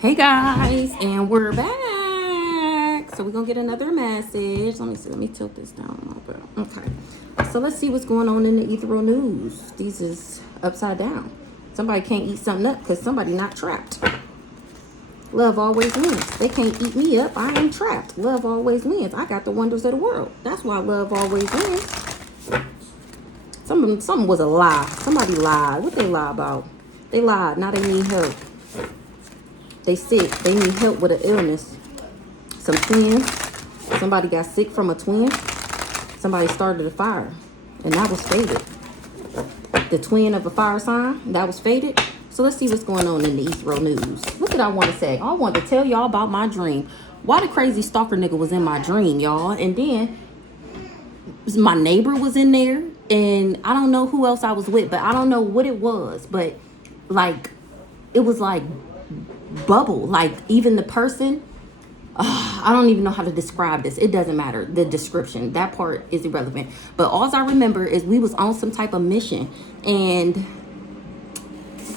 Hey guys, and we're back. So we're gonna get another message. Let me see. Let me tilt this down a little bit. Okay. So let's see what's going on in the ethereal news. These is upside down. Somebody can't eat something up because somebody not trapped. Love always wins. They can't eat me up. I ain't trapped. Love always wins. I got the wonders of the world. That's why love always wins. Something was a lie. Somebody lied. What they lie about? They lied. Now they need help. They sick. They need help with an illness. Some twins. Somebody got sick from a twin. Somebody started a fire. And that was fated. The twin of a fire sign. That was fated. So let's see what's going on in the ethereal news. What did I want to say? I wanted to tell y'all about my dream. Why the crazy stalker nigga was in my dream, y'all. And then my neighbor was in there. And I don't know who else I was with. But I don't know what it was. But like, it was like bubble. Like even the person, I don't even know how to describe this. It doesn't matter. The description, that part is irrelevant. But all I remember is we was on some type of mission, and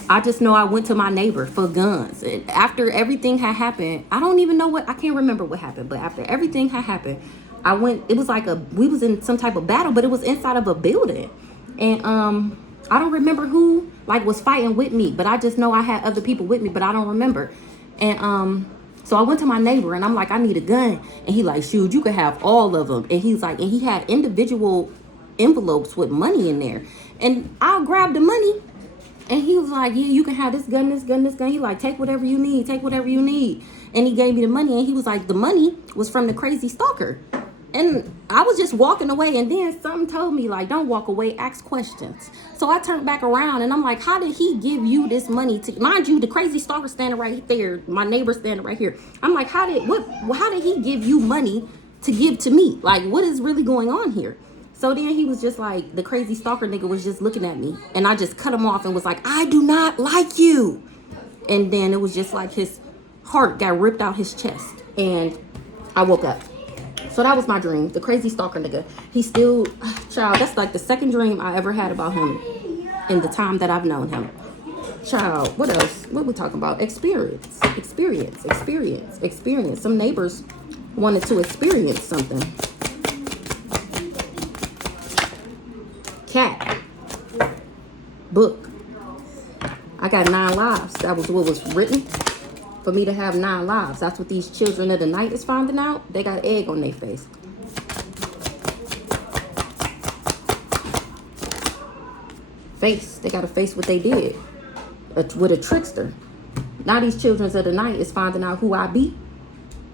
I just know I went to my neighbor for guns. And after everything had happened, I don't even know what, I can't remember what happened, but after everything had happened, I went, it was like we was in some type of battle, but it was inside of a building. And I don't remember who like was fighting with me, but I just know I had other people with me, but I don't remember. And so I went to my neighbor and I'm like, I need a gun. And he like, shoot, you could have all of them. And he's like, and he had individual envelopes with money in there. And I grabbed the money and he was like, yeah, you can have this gun, this gun, this gun. He like, take whatever you need, take whatever you need. And he gave me the money and he was like, the money was from the crazy stalker. And I was just walking away, and then something told me, like, don't walk away, ask questions. So I turned back around, and I'm like, how did he give you this money to, mind you, the crazy stalker standing right there, my neighbor standing right here. I'm like, how did he give you money to give to me? Like, what is really going on here? So then he was just like, the crazy stalker nigga was just looking at me, and I just cut him off and was like, I do not like you. And then it was just like his heart got ripped out his chest, and I woke up. So that was my dream. The crazy stalker nigga. He still, child, that's like the second dream I ever had about him in the time that I've known him. Child, what else? What we talking about? Experience. Some neighbors wanted to experience something. Cat. Book. I got 9 lives. That was what was written. For me to have 9 lives. That's what these children of the night is finding out. They got egg on their face. Face. They got to face what they did. With a trickster. Now these children of the night is finding out who I be.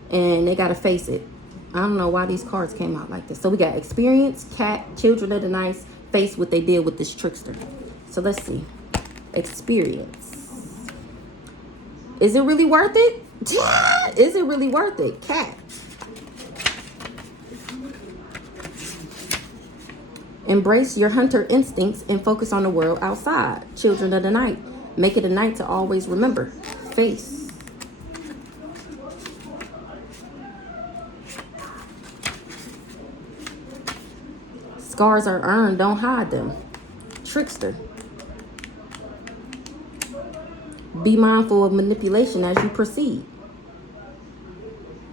And they got to face it. I don't know why these cards came out like this. So we got experience, cat, children of the night, face what they did with this trickster. So let's see. Experience. Is it really worth it? Is it really worth it? Cat. Embrace your hunter instincts and focus on the world outside. Children of the night. Make it a night to always remember. Face. Scars are earned. Don't hide them. Trickster. Be mindful of manipulation as you proceed.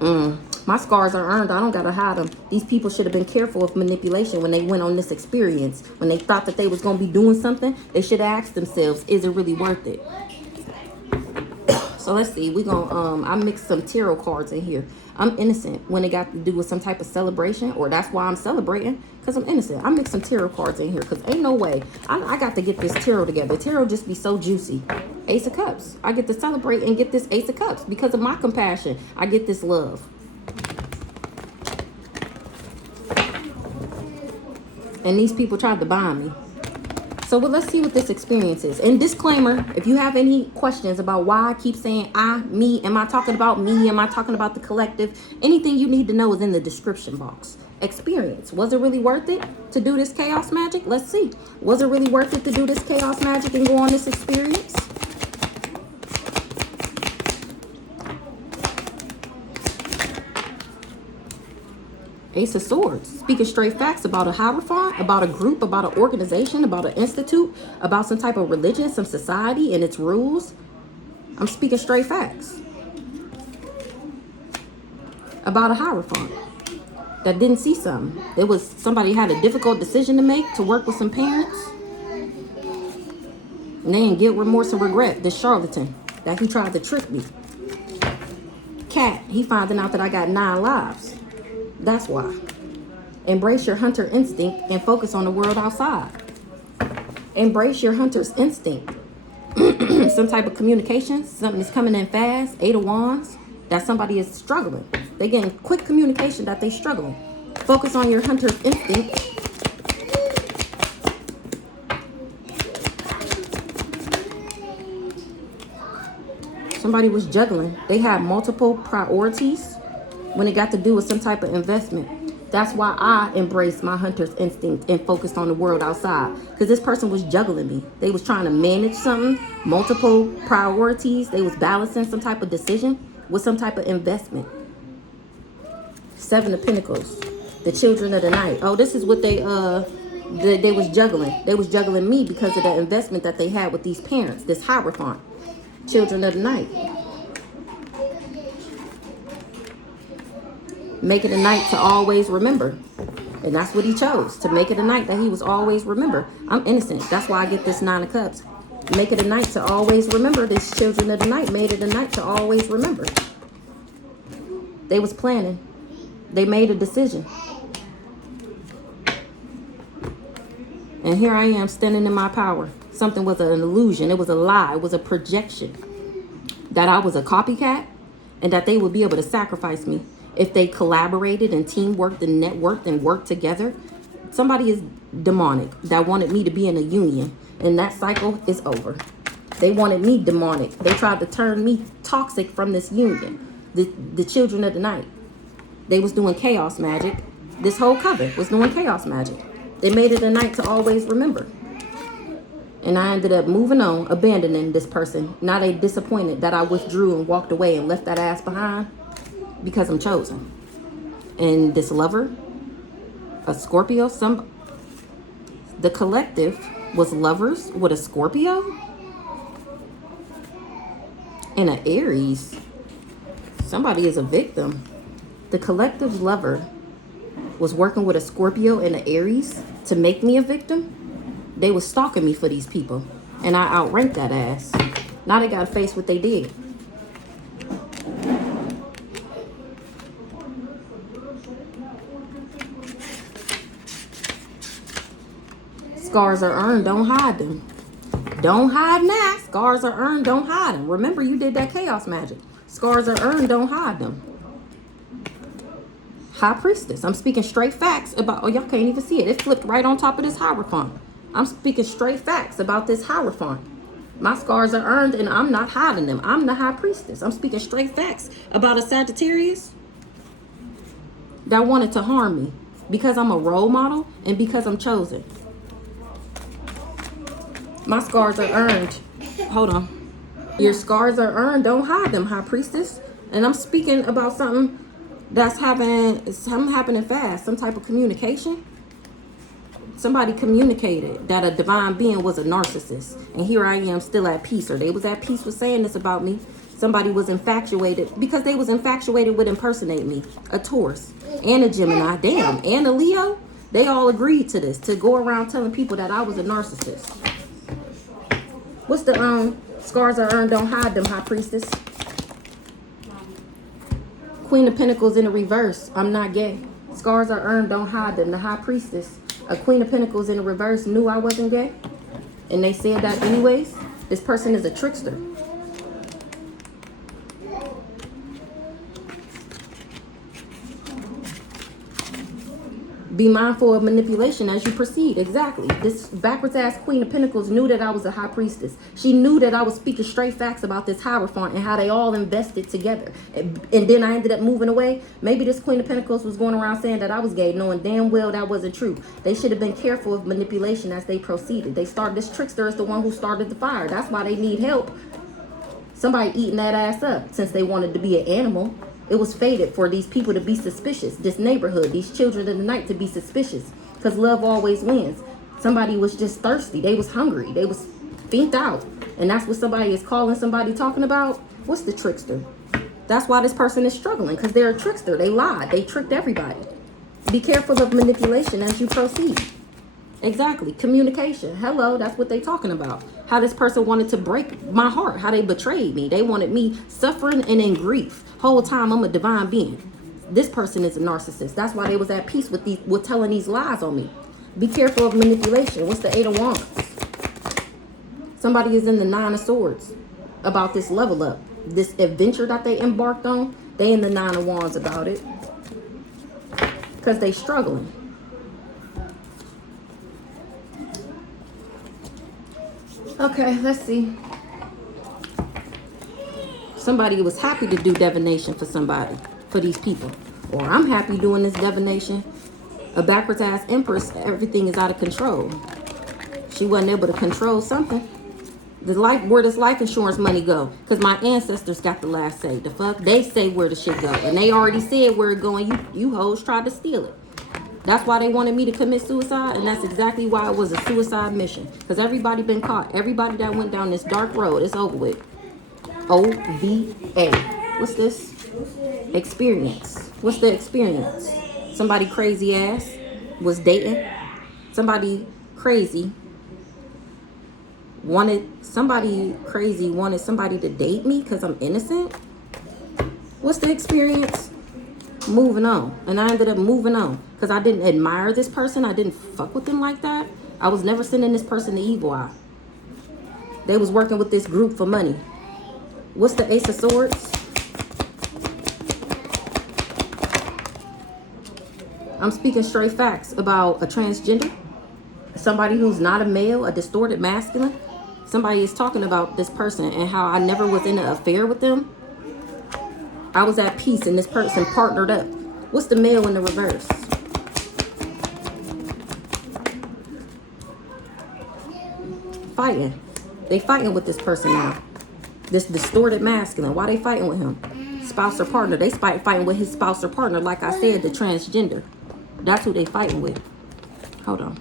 My scars are earned. I don't gotta hide them. These people should have been careful of manipulation when they went on this experience. When they thought that they was gonna be doing something, they should have asked themselves, is it really worth it? So let's see. We gonna I mixed some tarot cards in here. I'm innocent when it got to do with some type of celebration, or that's why I'm celebrating, because I'm innocent. I mixed some tarot cards in here because ain't no way. I got to get this tarot together. Tarot just be so juicy. Ace of Cups. I get to celebrate and get this Ace of Cups because of my compassion. I get this love. And these people tried to buy me. So let's see what this experience is. And disclaimer, if you have any questions about why I keep saying I, me, am I talking about me? Am I talking about the collective? Anything you need to know is in the description box. Experience. Was it really worth it to do this chaos magic? Let's see. Was it really worth it to do this chaos magic and go on this experience? Ace of Swords, speaking straight facts about a hierophant, about a group, about an organization, about an institute, about some type of religion, some society and its rules. I'm speaking straight facts. about a Hierophant that didn't see something. It was somebody had a difficult decision to make to work with some parents. And they didn't get remorse and regret. This charlatan that he tried to trick me. Cat, he finding out that I got 9 lives. That's why. Embrace your hunter instinct and focus on the world outside. Embrace your hunter's instinct. Some type of communication, something is coming in fast, 8 of Wands, that somebody is struggling. They getting quick communication that they struggling. Focus on your hunter's instinct. Somebody was juggling. They had multiple priorities when it got to do with some type of investment. That's why I embraced my hunter's instinct and focused on the world outside. Because this person was juggling me. They was trying to manage something, multiple priorities. They was balancing some type of decision with some type of investment. 7 of Pentacles. The children of the night. Oh, this is what they was juggling. They was juggling me because of the investment that they had with these parents. This Hierophant. Children of the night. Make it a night to always remember. And that's what he chose. To make it a night that he was always remember. I'm innocent. That's why I get this 9 of Cups. Make it a night to always remember. This children of the night made it a night to always remember. They was planning. They made a decision. And here I am standing in my power. Something was an illusion. It was a lie. It was a projection. That I was a copycat. And that they would be able to sacrifice me. If they collaborated and teamworked and networked and worked together. Somebody is demonic that wanted me to be in a union. And that cycle is over. They wanted me demonic. They tried to turn me toxic from this union. The children of the night. They was doing chaos magic. This whole coven was doing chaos magic. They made it a night to always remember. And I ended up moving on, abandoning this person. Now they disappointed that I withdrew and walked away and left that ass behind. Because I'm chosen. And this lover, a Scorpio, the collective was lovers with a Scorpio and an Aries. Somebody is a victim. The collective lover was working with a Scorpio and an Aries to make me a victim. They was stalking me for these people. And I outranked that ass. Now they got to face what they did. Scars are earned, don't hide them. Don't hide now. Scars are earned, don't hide them. Remember, you did that chaos magic. Scars are earned, don't hide them. High Priestess. I'm speaking straight facts about... Oh, y'all can't even see it. It flipped right on top of this Hierophant. I'm speaking straight facts about this Hierophant. My scars are earned and I'm not hiding them. I'm the High Priestess. I'm speaking straight facts about a Sagittarius that wanted to harm me because I'm a role model and because I'm chosen. My scars are earned. Hold on. Your scars are earned. Don't hide them, High Priestess. And I'm speaking about something that's happening fast. Some type of communication. Somebody communicated that a divine being was a narcissist. And here I am still at peace. Or they was at peace with saying this about me. Somebody was infatuated. Because they was infatuated with impersonating me. A Taurus. And a Gemini. Damn. And a Leo. They all agreed to this. To go around telling people that I was a narcissist. What's the scars are earned, don't hide them, High Priestess? Queen of Pentacles in the reverse. I'm not gay. Scars are earned, don't hide them. The High Priestess. A Queen of Pentacles in the reverse knew I wasn't gay. And they said that anyways. This person is a trickster. Be mindful of manipulation as you proceed. Exactly. This backwards ass Queen of Pentacles knew that I was a High Priestess. She knew that I was speaking straight facts about this Hierophant and how they all invested together. And then I ended up moving away. Maybe this Queen of Pentacles was going around saying that I was gay, knowing damn well that wasn't true. They should have been careful of manipulation as they proceeded. This trickster is the one who started the fire. That's why they need help. Somebody eating that ass up since they wanted to be an animal. It was fated for these people to be suspicious. This neighborhood, these children of the night to be suspicious. Because love always wins. Somebody was just thirsty. They was hungry. They was fiended out. And that's what somebody is calling somebody talking about. What's the trickster? That's why this person is struggling, because they're a trickster. They lied. They tricked everybody. Be careful of manipulation as you proceed. Exactly. Communication. Hello, that's what they talking about. How this person wanted to break my heart. How they betrayed me. They wanted me suffering and in grief. Whole time I'm a divine being. This person is a narcissist. That's why they was at peace with telling these lies on me. Be careful of manipulation. What's the 8 of Wands? Somebody is in the 9 of Swords about this level up. This adventure that they embarked on. They in the 9 of Wands about it. Because they struggling. Okay, let's see. Somebody was happy to do divination for somebody, for these people. Or I'm happy doing this divination. A backwards ass empress, everything is out of control. She wasn't able to control something. Where does life insurance money go? Because my ancestors got the last say. The fuck? They say where the shit go. And they already said where it going. You hoes tried to steal it. That's why they wanted me to commit suicide, and that's exactly why it was a suicide mission. Because everybody been caught. Everybody that went down this dark road, it's over with. OVA. What's this? Experience. What's the experience? Somebody crazy ass was dating. Somebody crazy wanted somebody to date me because I'm innocent. What's the experience? Moving on. And I ended up moving on because I didn't admire this person. I didn't fuck with them like that. I was never sending this person the evil eye. They was working with this group for money. What's the Ace of Swords? I'm speaking straight facts about a transgender. Somebody who's not a male, a distorted masculine. Somebody is talking about this person and how I never was in an affair with them. I was at peace and this person partnered up. What's the male in the reverse? Fighting. They fighting with this person now. This distorted masculine. Why they fighting with him? Spouse or partner. They fighting with his spouse or partner. Like I said, the transgender. That's who they fighting with. Hold on.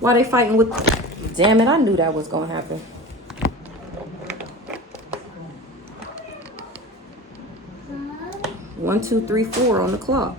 Why they fighting with... Damn it, I knew that was going to happen. One, two, three, 4 on the clock.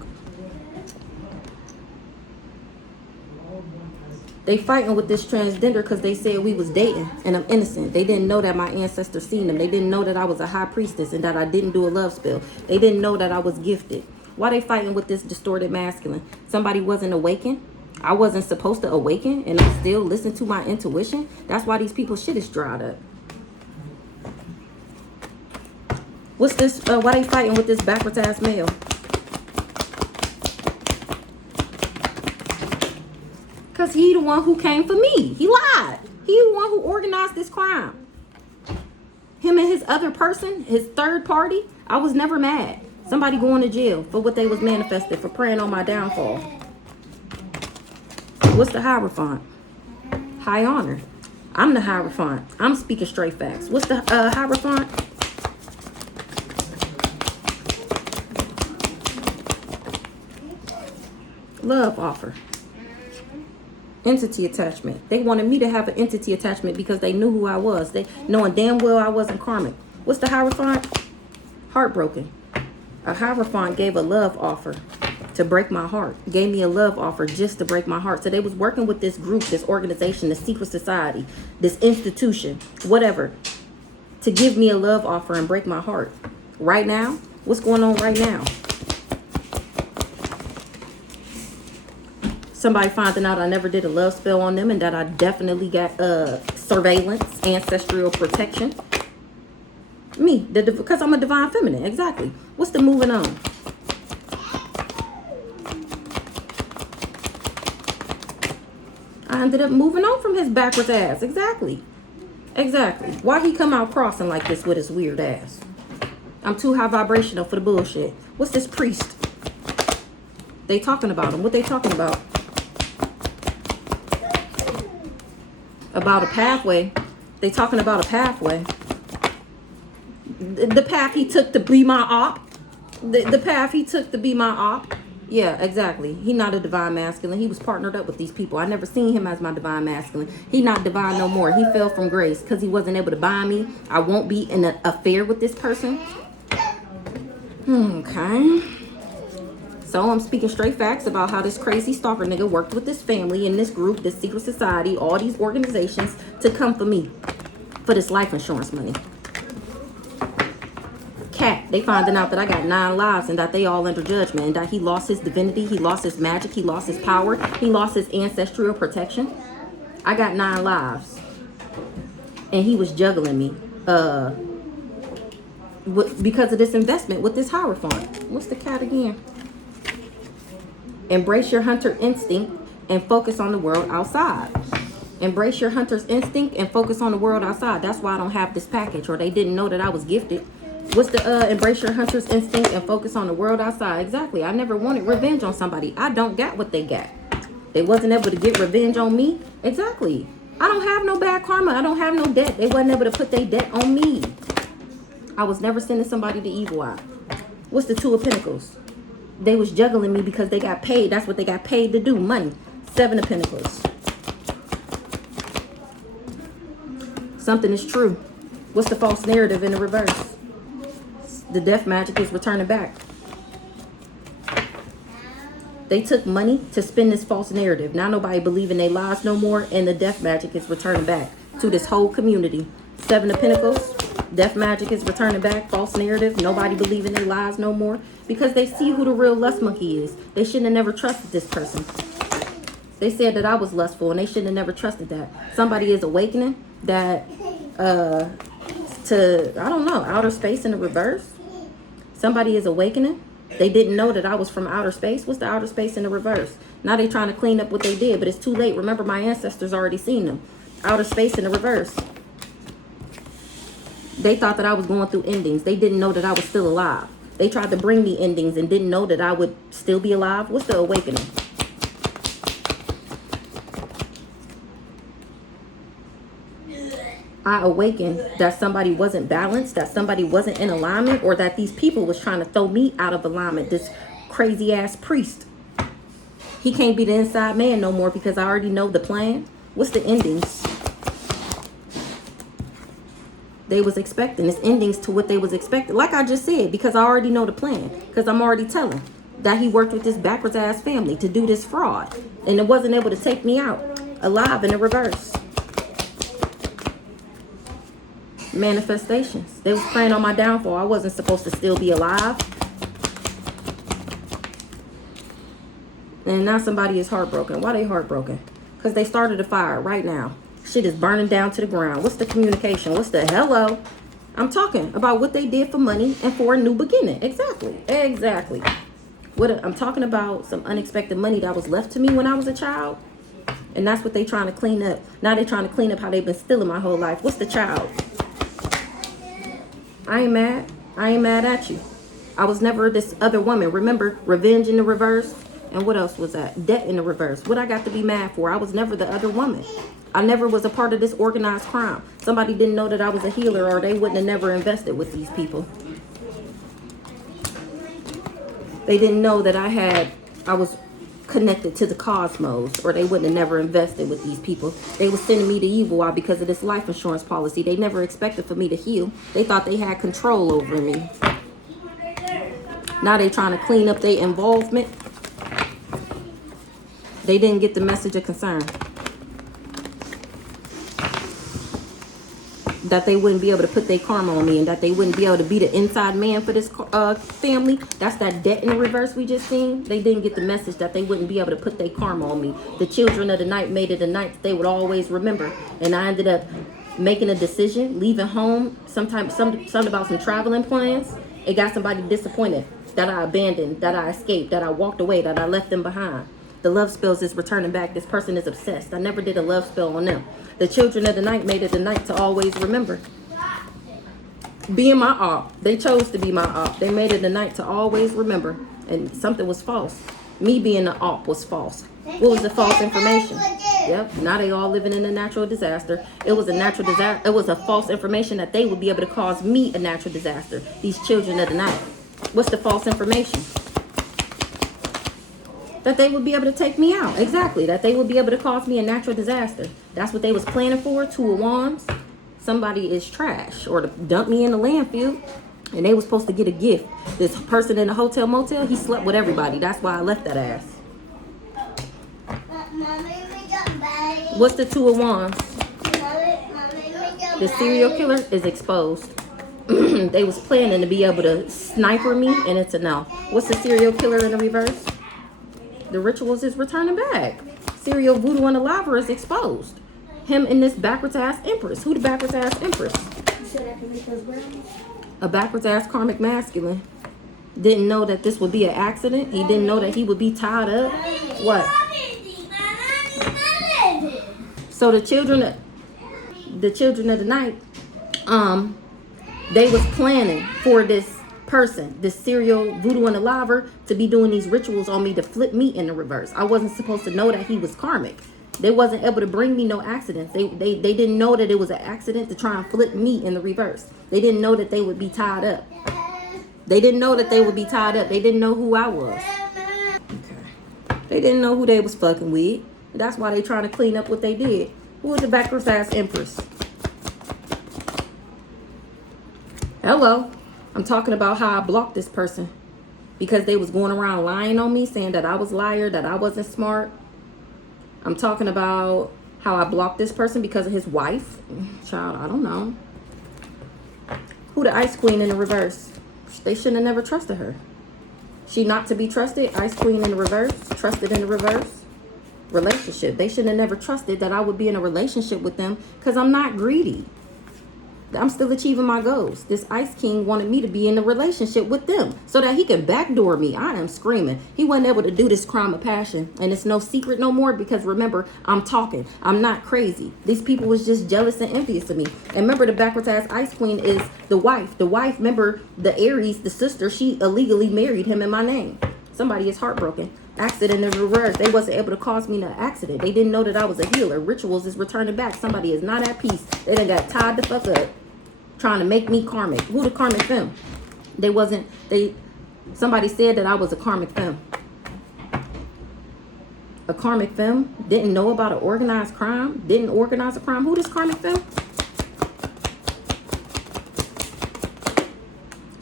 They fighting with this transgender because they said we was dating and I'm innocent. They didn't know that my ancestors seen them. They didn't know that I was a high priestess and that I didn't do a love spell. They didn't know that I was gifted. Why they fighting with this distorted masculine? Somebody wasn't awakened. I wasn't supposed to awaken and I still listen to my intuition. That's why these people's shit is dried up. What's this? Why they fighting with this backwards ass male? Because he the one who came for me. He lied. He the one who organized this crime. Him and his other person, his third party, I was never mad. Somebody going to jail for what they was manifested, for praying on my downfall. What's the Hierophant? High honor. I'm the Hierophant. I'm speaking straight facts. What's the Hierophant? Love offer. Entity attachment. They wanted me to have an entity attachment because they knew who I was. They knowing damn well I wasn't karmic. What's the Hierophant? Heartbroken. A Hierophant gave a love offer to break my heart. Gave me a love offer just to break my heart. So they was working with this group, this organization, this secret society, this institution, whatever, to give me a love offer and break my heart. Right now, what's going on right now? Somebody finding out I never did a love spell on them and that I definitely got surveillance, ancestral protection. Me, because I'm a divine feminine. Exactly. What's the moving on? I ended up moving on from his backwards ass. Exactly. Exactly. Why he come out crossing like this with his weird ass? I'm too high vibrational for the bullshit. What's this priest? They talking about him. What they talking about? About a pathway. They talking about a pathway. The path he took to be my op. The path he took to be my op. Yeah, exactly. He not a divine masculine. He was partnered up with these people. I never seen him as my divine masculine. He not divine no more. He fell from grace because he wasn't able to buy me. I won't be in an affair with this person. Okay. So I'm speaking straight facts about how this crazy stalker nigga worked with this family and this group, this secret society, all these organizations to come for me for this life insurance money. Cat, they finding out that I got 9 lives and that they all under judgment and that he lost his divinity, he lost his magic, he lost his power, he lost his ancestral protection. I got 9 lives. And he was juggling me because of this investment with this Howard Fund. What's the cat again? Embrace your hunter instinct and focus on the world outside. Embrace your hunter's instinct and focus on the world outside. That's why I don't have this package, or they didn't know that I was gifted. What's the embrace your hunter's instinct and focus on the world outside? Exactly. I never wanted revenge on somebody. I don't got what they got. They wasn't able to get revenge on me. Exactly. I don't have no bad karma. I don't have no debt. They wasn't able to put their debt on me. I was never sending somebody to evil eye. What's the 2 of Pentacles? They was juggling me because they got paid. That's what they got paid to do. Money. 7 of Pentacles. Something is true. What's the false narrative in the reverse? The death magic is returning back. They took money to spin this false narrative. Now nobody believe in their lies no more, and the death magic is returning back to this whole community. 7 of Pentacles. Death magic is returning back. False narrative. Nobody believe in their lies no more because they see who the real lust monkey is. They shouldn't have never trusted this person. They said that I was lustful, and they shouldn't have never trusted that. Somebody is awakening that to, I don't know, outer space in the reverse. Somebody is awakening. They didn't know that I was from outer space. What's the outer space in the reverse? Now they're trying to clean up what they did, but it's too late. Remember, my ancestors already seen them. Outer space in the reverse. They thought that I was going through endings. They didn't know that I was still alive. They tried to bring me endings and didn't know that I would still be alive. What's the awakening? I awakened that somebody wasn't balanced, that somebody wasn't in alignment, or that these people was trying to throw me out of alignment. This crazy ass priest. He can't be the inside man no more because I already know the plan. What's the endings? They was expecting. It's endings to what they was expecting. Like I just said, because I already know the plan. Because I'm already telling that he worked with this backwards ass family to do this fraud. And it wasn't able to take me out alive in the reverse. Manifestations. They was praying on my downfall. I wasn't supposed to still be alive. And now somebody is heartbroken. Why they heartbroken? Because they started a fire right now. Shit is burning down to the ground. What's the communication? What's the hello? I'm talking about what they did for money and for a new beginning. Exactly. Exactly. I'm talking about some unexpected money that was left to me when I was a child. And that's what they trying to clean up. Now they trying to clean up how they've been stealing my whole life. What's the child? I ain't mad. I ain't mad at you. I was never this other woman. Remember, revenge in the reverse. And what else was that? Debt in the reverse. What I got to be mad for? I was never the other woman. I never was a part of this organized crime. Somebody didn't know that I was a healer, or they wouldn't have never invested with these people. They didn't know that I was connected to the cosmos, or they wouldn't have never invested with these people. They was sending me to evil eye because of this life insurance policy. They never expected for me to heal. They thought they had control over me. Now they trying to clean up their involvement. They didn't get the message of concern. That they wouldn't be able to put their karma on me, and that they wouldn't be able to be the inside man for this family. That's that debt in the reverse we just seen. They didn't get the message that they wouldn't be able to put their karma on me. The children of the night made it a night that they would always remember. And I ended up making a decision, leaving home, something about some traveling plans. It got somebody disappointed that I abandoned, that I escaped, that I walked away, that I left them behind. The love spells is returning back. This person is obsessed. I never did a love spell on them. The children of the night made it the night to always remember. Being my op. They chose to be my op. They made it the night to always remember. And something was false. Me being the op was false. What was the false information? Yep. Now they all living in a natural disaster. It was a natural disaster. It was a false information that they would be able to cause me a natural disaster. These children of the night. What's the false information? That they would be able to take me out. Exactly. That they would be able to cause me a natural disaster. That's what they was planning for. Two of Wands. Somebody is trash. Or to dump me in the landfill. And they was supposed to get a gift. This person in the hotel motel, he slept with everybody. That's why I left that ass. What's the Two of Wands? The serial killer is exposed. They was planning to be able to sniper me, and it's a no. What's the serial killer in the reverse? The rituals is returning back. Serial voodoo and the lava is exposed. Him and this backwards ass empress. Who the backwards ass empress? You said I can make those brownies? A backwards ass karmic masculine. Didn't know that this would be an accident. He didn't know that he would be tied up. What? So the children of the night, they was planning for this person, this serial voodoo and the lava, to be doing these rituals on me to flip me in the reverse. I wasn't supposed to know that he was karmic. They wasn't able to bring me no accidents. They didn't know that it was an accident to try and flip me in the reverse. They didn't know that they would be tied up. They didn't know that they would be tied up. They didn't know who I was. Okay. They didn't know who they was fucking with. That's why they trying to clean up what they did. Who was the backwards ass empress? Hello. I'm talking about how I blocked this person. Because they was going around lying on me, saying that I was a liar, that I wasn't smart. I'm talking about how I blocked this person because of his wife. Child, I don't know. Who the Ice Queen in the reverse? They shouldn't have never trusted her. She not to be trusted. Ice Queen in the reverse. Trusted in the reverse. Relationship. They shouldn't have never trusted that I would be in a relationship with them because I'm not greedy. I'm still achieving my goals. This Ice King wanted me to be in a relationship with them so that he can backdoor me. I am screaming. He wasn't able to do this crime of passion. And it's no secret no more because remember, I'm talking. I'm not crazy. These people was just jealous and envious of me. And remember, the backwards ass Ice Queen is the wife. The wife, remember, the Aries, the sister, she illegally married him in my name. Somebody is heartbroken. Accident in reverse. They wasn't able to cause me no accident. They didn't know that I was a healer. Rituals is returning back. Somebody is not at peace. They done got tied the fuck up. Trying to make me karmic. Who the karmic femme? Somebody said that I was a karmic femme. A karmic femme didn't know about an organized crime, didn't organize a crime. Who this karmic femme?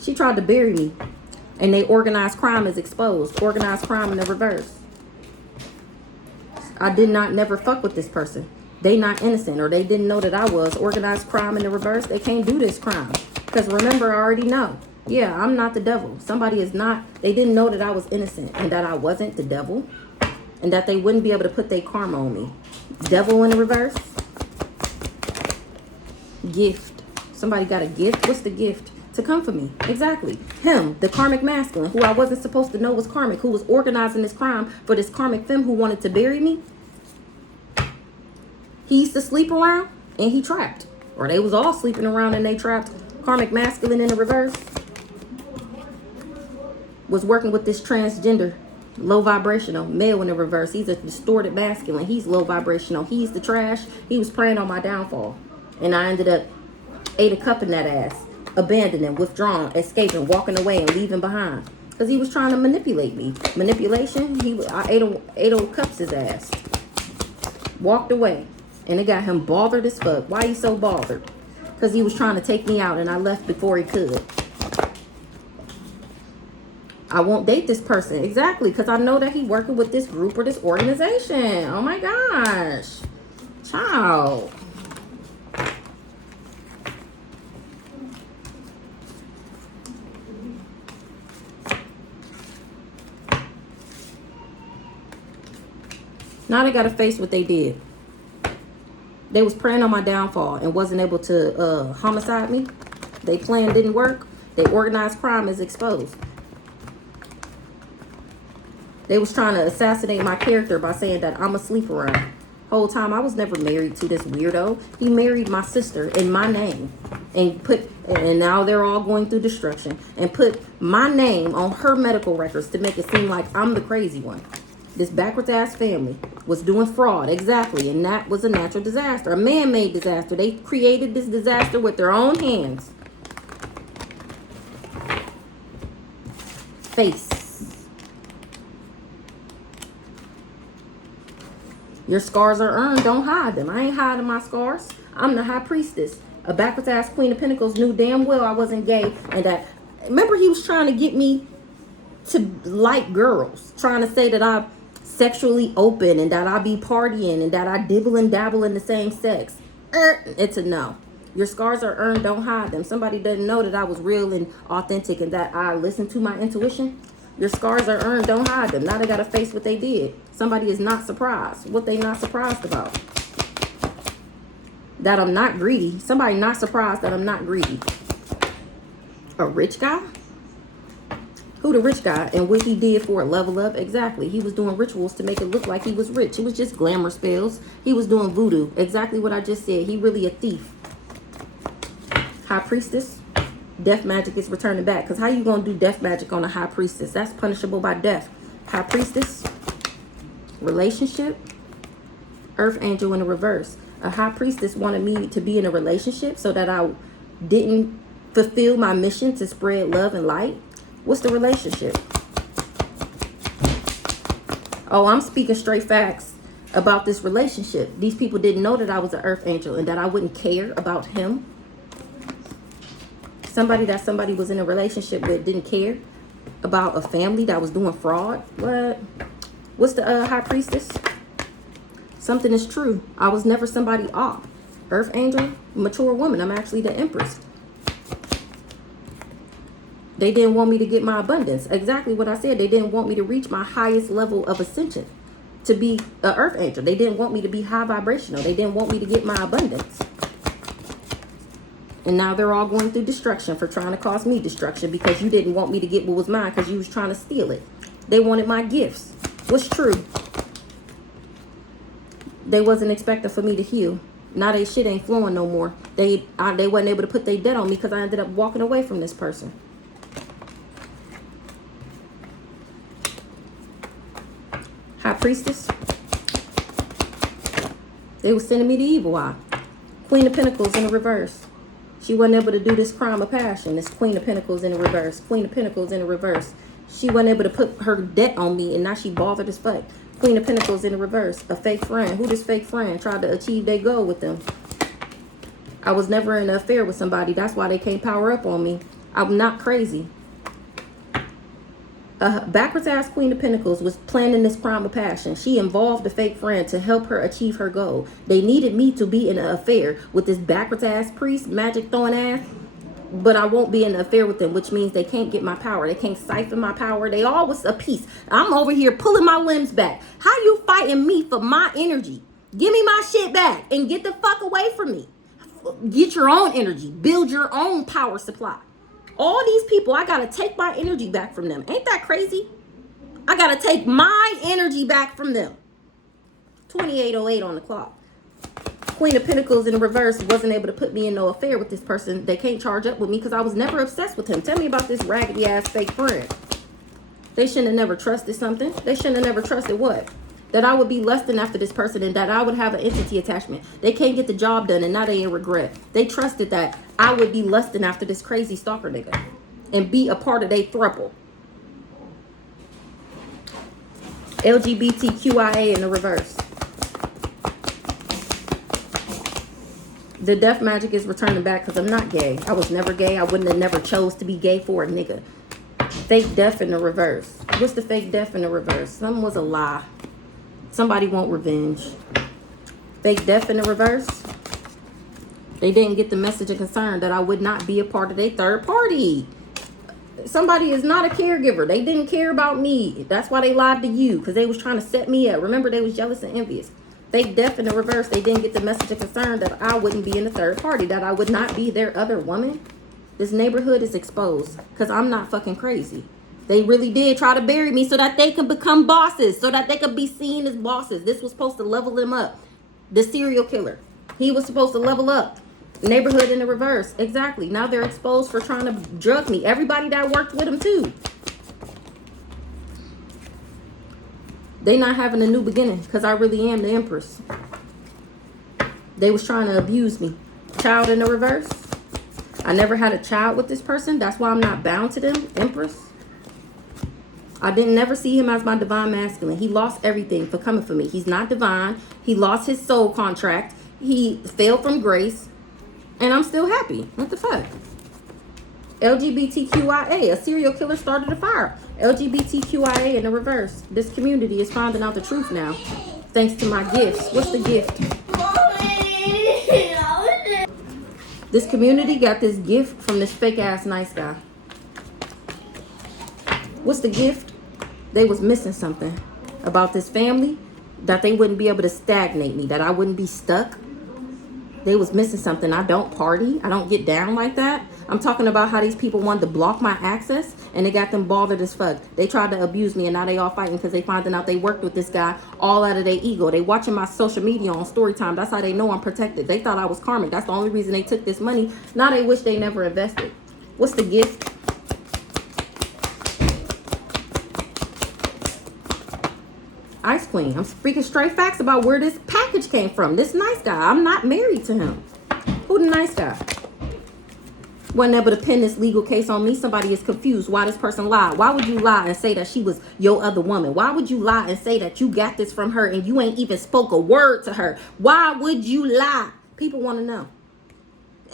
She tried to bury me. And they organized crime is exposed. Organized crime in the reverse. I did not never fuck with this person. They not innocent, or they didn't know that I was. Organized crime in the reverse. They can't do this crime. Because remember, I already know. Yeah, I'm not the devil. Somebody is not. They didn't know that I was innocent and that I wasn't the devil. And that they wouldn't be able to put their karma on me. Devil in the reverse. Gift. Somebody got a gift. What's the gift? To come for me. Exactly. Him, the karmic masculine, who I wasn't supposed to know was karmic, who was organizing this crime for this karmic femme who wanted to bury me. He used to sleep around and he trapped. Or they was all sleeping around and they trapped. Karmic masculine in the reverse was working with this transgender, low vibrational, male in the reverse. He's a distorted masculine. He's low vibrational. He's the trash. He was preying on my downfall. And I ended up ate a cup in that ass. Abandoning, withdrawn, escaping, walking away and leaving behind. Because he was trying to manipulate me. Manipulation, I ate a cups his ass. Walked away. And it got him bothered as fuck. Why he so bothered? Because he was trying to take me out and I left before he could. I won't date this person. Exactly. Because I know that he working with this group or this organization. Oh my gosh. Child. Now they got to face what they did. They was preying on my downfall and wasn't able to homicide me. They plan didn't work. They organized crime is exposed. They was trying to assassinate my character by saying that I'm a sleeper around. Whole time I was never married to this weirdo. He married my sister in my name and now they're all going through destruction and put my name on her medical records to make it seem like I'm the crazy one. This backwards ass family was doing fraud. Exactly. And that was a natural disaster. A man-made disaster. They created this disaster with their own hands. Face. Your scars are earned. Don't hide them. I ain't hiding my scars. I'm the high priestess. A backwards ass Queen of Pentacles knew damn well I wasn't gay. And that, remember, he was trying to get me to like girls. Trying to say that I'm sexually open and that I be partying and that I dibble and dabble in the same sex. It's a no. Your scars are earned. Don't hide them. Somebody doesn't know that I was real and authentic and that I listened to my intuition. Your scars are earned. Don't hide them. Now they got to face what they did. Somebody is not surprised. What they not surprised about? That I'm not greedy. Somebody not surprised that I'm not greedy. A rich guy? Who the rich guy? And what he did for a level up? Exactly. He was doing rituals to make it look like he was rich. It was just glamour spells. He was doing voodoo. Exactly what I just said. He really a thief. High priestess. Death magic is returning back. Because how you going to do death magic on a high priestess? That's punishable by death. High priestess. Relationship. Earth angel in the reverse. A high priestess wanted me to be in a relationship so that I didn't fulfill my mission to spread love and light. What's the relationship? Oh, I'm speaking straight facts about this relationship. These people didn't know that I was an earth angel and that I wouldn't care about him. Somebody that somebody was in a relationship with didn't care about a family that was doing fraud. What? What's the high priestess? Something is true. I was never somebody off. Earth angel, mature woman. I'm actually the empress. They didn't want me to get my abundance. Exactly what I said. They didn't want me to reach my highest level of ascension, to be an earth angel. They didn't want me to be high vibrational. They didn't want me to get my abundance. And now they're all going through destruction for trying to cause me destruction because you didn't want me to get what was mine because you was trying to steal it. They wanted my gifts. What's true? They wasn't expecting for me to heal. Now they shit ain't flowing no more. They wasn't able to put their debt on me because I ended up walking away from this person. High priestess. They was sending me the evil eye. Queen of Pentacles in the reverse. She wasn't able to do this crime of passion. This Queen of Pentacles in the reverse. Queen of Pentacles in the reverse. She wasn't able to put her debt on me and now she bothered as fuck. Queen of Pentacles in the reverse. A fake friend. Who this fake friend tried to achieve their goal with them? I was never in an affair with somebody. That's why they can't power up on me. I'm not crazy. A backwards ass Queen of Pentacles was planning this crime of passion. She involved a fake friend to help her achieve her goal. They needed me to be in an affair with this backwards ass priest, magic throwing ass. But I won't be in an affair with them, which means they can't get my power. They can't siphon my power. They always a piece. I'm over here pulling my limbs back. How you fighting me for my energy? Give me my shit back and get the fuck away from me. Get your own energy. Build your own power supply. All these people, I gotta take my energy back from them. Ain't that crazy? I gotta take my energy back from them. 28:08 on the clock. Queen of Pentacles in the reverse wasn't able to put me in no affair with this person. They can't charge up with me because I was never obsessed with him. Tell me about this raggedy ass fake friend. They shouldn't have never trusted something. They shouldn't have never trusted what? That I would be lusting after this person and that I would have an entity attachment. They can't get the job done and now they in regret. They trusted that I would be lusting after this crazy stalker nigga and be a part of their throuple. LGBTQIA in the reverse. The death magic is returning back because I'm not gay. I was never gay. I wouldn't have never chose to be gay for a nigga. Fake death in the reverse. What's the fake death in the reverse? Something was a lie. Somebody want revenge. Fake death in the reverse. They didn't get the message and concern that I would not be a part of their third party. Somebody is not a caregiver. They didn't care about me. That's why they lied to you, because they was trying to set me up. Remember, they was jealous and envious. Fake death in the reverse. They didn't get the message and concern that I wouldn't be in the third party, that I would not be their other woman. This neighborhood is exposed because I'm not fucking crazy. They really did try to bury me so that they could become bosses, so that they could be seen as bosses. This was supposed to level them up. The serial killer. He was supposed to level up. Neighborhood in the reverse. Exactly. Now they're exposed for trying to drug me. Everybody that worked with him too. They not having a new beginning because I really am the empress. They was trying to abuse me. Child in the reverse. I never had a child with this person. That's why I'm not bound to them. Empress. I didn't never see him as my divine masculine. He lost everything for coming for me. He's not divine. He lost his soul contract. He fell from grace. And I'm still happy. What the fuck? LGBTQIA. A serial killer started a fire. LGBTQIA in the reverse. This community is finding out the truth now. Thanks to my gifts. What's the gift? This community got this gift from this fake ass nice guy. What's the gift? They was missing something about this family, that they wouldn't be able to stagnate me, that I wouldn't be stuck. They was missing something. I don't party. I don't get down like that. I'm talking about how these people wanted to block my access and they got them bothered as fuck. They tried to abuse me and now they all fighting because they finding out they worked with this guy all out of their ego. They watching my social media on story time. That's how they know I'm protected. They thought I was karmic. That's the only reason they took this money. Now they wish they never invested. What's the gift? Ice Queen. I'm speaking straight facts about where this package came from. This nice guy. I'm not married to him. Who the nice guy? Wasn't able to pin this legal case on me. Somebody is confused why this person lied. Why would you lie and say that she was your other woman? Why would you lie and say that you got this from her and you ain't even spoke a word to her? Why would you lie? People want to know.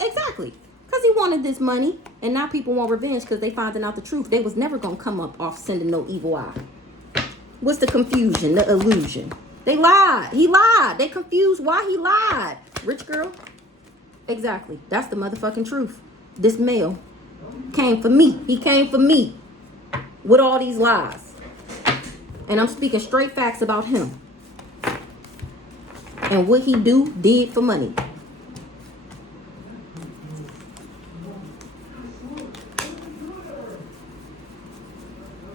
Exactly. Because he wanted this money. And now people want revenge because they finding out the truth. They was never going to come up off sending no evil eye. What's the confusion, the illusion? They lied. He lied. They confused why he lied. Rich girl? Exactly. That's the motherfucking truth. This male came for me. He came for me with all these lies. And I'm speaking straight facts about him. And what he did for money.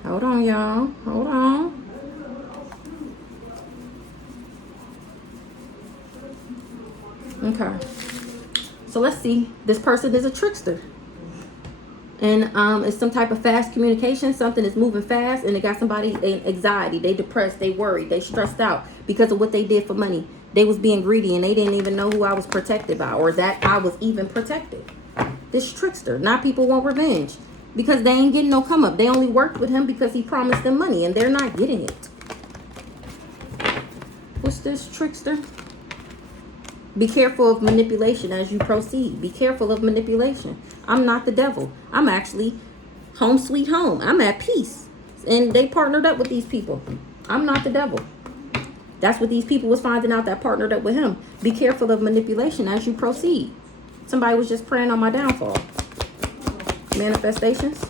Hold on, y'all. Hold on. Okay. So let's see. This person is a trickster. And it's some type of fast communication. Something is moving fast and they got somebody in anxiety. They depressed. They worried. They stressed out because of what they did for money. They was being greedy and they didn't even know who I was protected by or that I was even protected. This trickster. Now people want revenge because they ain't getting no come up. They only worked with him because he promised them money and they're not getting it. What's this trickster? Be careful of manipulation as you proceed. Be careful of manipulation. I'm not the devil. I'm actually home sweet home. I'm at peace. And they partnered up with these people. I'm not the devil. That's what these people was finding out that partnered up with him. Be careful of manipulation as you proceed. Somebody was just praying on my downfall. Manifestations.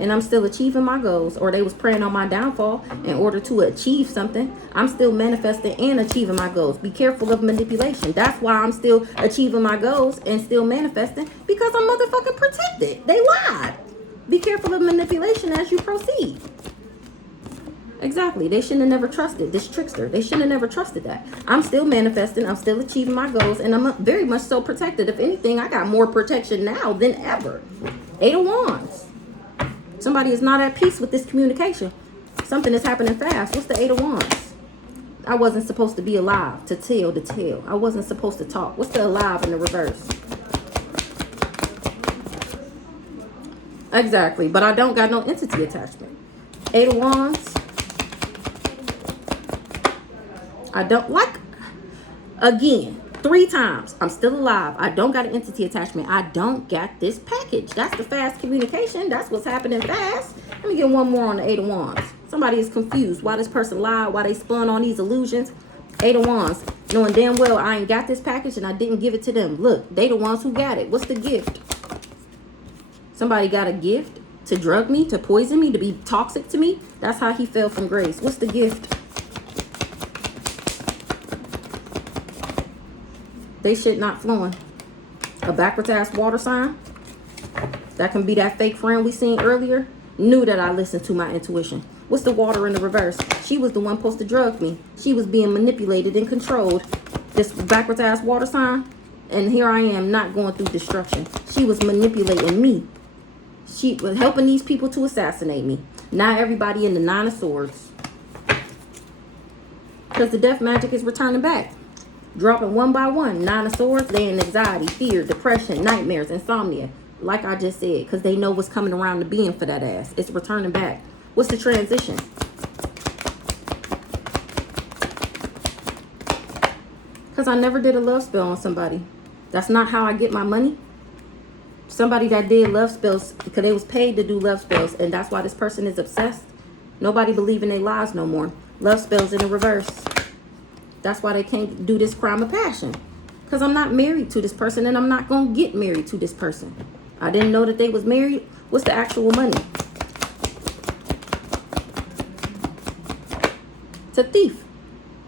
And I'm still achieving my goals, or they was praying on my downfall in order to achieve something. I'm still manifesting and achieving my goals. Be careful of manipulation. That's why I'm still achieving my goals and still manifesting, because I'm motherfucking protected. They lied. Be careful of manipulation as you proceed. Exactly. They shouldn't have never trusted this trickster. They shouldn't have never trusted that. I'm still manifesting. I'm still achieving my goals, and I'm very much so protected. If anything, I got more protection now than ever. 8 of Wands. Somebody is not at peace with this communication. Something is happening fast. What's the 8 of Wands? I wasn't supposed to be alive to tell the tale. I wasn't supposed to talk. What's the alive in the reverse? Exactly. But I don't got no entity attachment. 8 of Wands. I don't like, again, 3 times. I'm still alive. I don't got an entity attachment. I don't got this package. That's the fast communication. That's what's happening fast. Let me get one more on the 8 of Wands. Somebody is confused why this person lied, why they spun on these illusions. 8 of Wands, knowing damn well I ain't got this package and I didn't give it to them. Look, they the ones who got it. What's the gift? Somebody got a gift to drug me, to poison me, to be toxic to me. That's how he fell from grace. What's the gift? They shit not flowing. A backwards ass water sign. That can be that fake friend we seen earlier. Knew that I listened to my intuition. What's the water in the reverse? She was the one supposed to drug me. She was being manipulated and controlled. This backwards ass water sign. And here I am not going through destruction. She was manipulating me. She was helping these people to assassinate me. Now everybody in the 9 of Swords. Because the death magic is returning back. Dropping one by one. 9 of Swords, they in anxiety, fear, depression, nightmares, insomnia. Like I just said, because they know what's coming around the being for that ass. It's returning back. What's the transition? Because I never did a love spell on somebody. That's not how I get my money. Somebody that did love spells because they was paid to do love spells, and that's why this person is obsessed. Nobody believe in their lies no more. Love spells in the reverse. That's why they can't do this crime of passion. Because I'm not married to this person, and I'm not going to get married to this person. I didn't know that they was married. What's the actual money? It's a thief.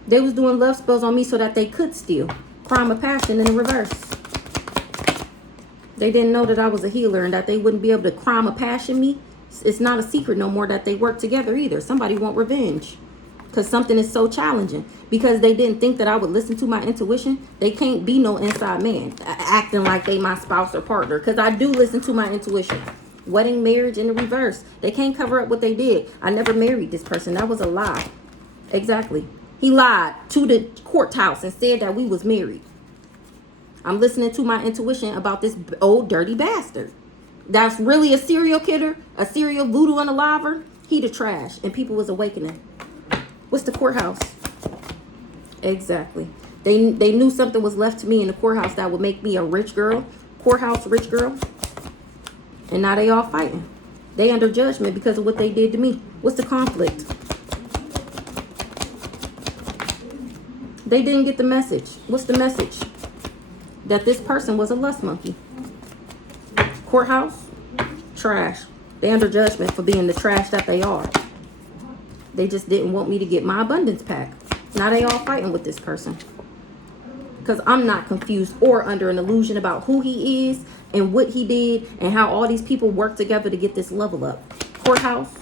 They was doing love spells on me so that they could steal. Crime of passion in the reverse. They didn't know that I was a healer and that they wouldn't be able to crime of passion me. It's not a secret no more that they work together either. Somebody want revenge. Because something is so challenging. Because they didn't think that I would listen to my intuition. They can't be no inside man acting like they my spouse or partner. Because I do listen to my intuition. Wedding, marriage in the reverse. They can't cover up what they did. I never married this person. That was a lie. Exactly. He lied to the courthouse and said that we was married. I'm listening to my intuition about this old dirty bastard. That's really a serial killer, a serial voodoo unaliver. He the trash, and people was awakening. What's the courthouse? Exactly. They knew something was left to me in the courthouse that would make me a rich girl, courthouse rich girl. And now they all fighting. They under judgment because of what they did to me. What's the conflict? They didn't get the message. What's the message? That this person was a lust monkey. Courthouse, trash. They under judgment for being the trash that they are. They just didn't want me to get my abundance pack. Now they all fighting with this person. Because I'm not confused or under an illusion about who he is and what he did and how all these people work together to get this level up. Courthouse.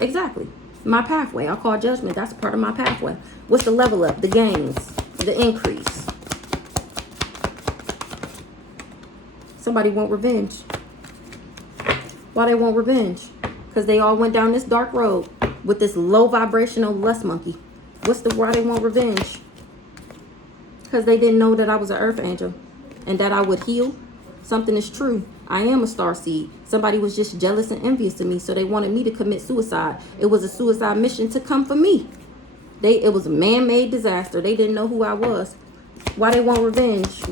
Exactly. My pathway. I'll call judgment. That's a part of my pathway. What's the level up? The gains. The increase. Somebody want revenge. Why they want revenge? Because they all went down this dark road with this low vibrational lust monkey. What's the why they want revenge? Because they didn't know that I was an earth angel and that I would heal. Something is true. I am a star seed. Somebody was just jealous and envious of me, so they wanted me to commit suicide. It was a suicide mission to come for me. It was a man-made disaster. They didn't know who I was. Why they want revenge?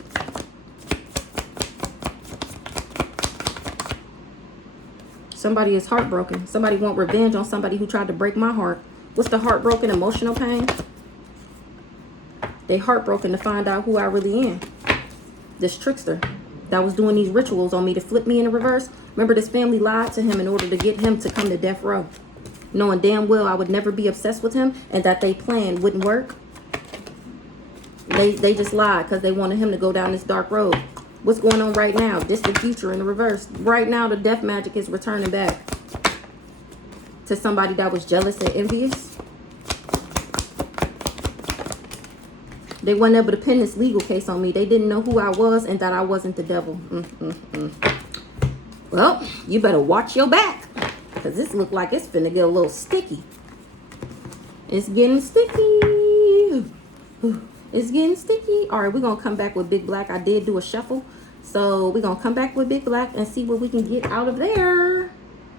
Somebody is heartbroken. Somebody want revenge on somebody who tried to break my heart. What's the heartbroken emotional pain? They heartbroken to find out who I really am. This trickster that was doing these rituals on me to flip me in the reverse. Remember, this family lied to him in order to get him to come to death row. Knowing damn well I would never be obsessed with him and that they plan wouldn't work. They just lied because they wanted him to go down this dark road. What's going on right now? Distant future in the reverse. Right now, the death magic is returning back to somebody that was jealous and envious. They weren't able to pin this legal case on me. They didn't know who I was and that I wasn't the devil. Well, you better watch your back because this look like it's finna get a little sticky. It's getting sticky. It's getting sticky. All right, we're going to come back with Big Black. I did do a shuffle. So we're going to come back with Big Black and see what we can get out of there.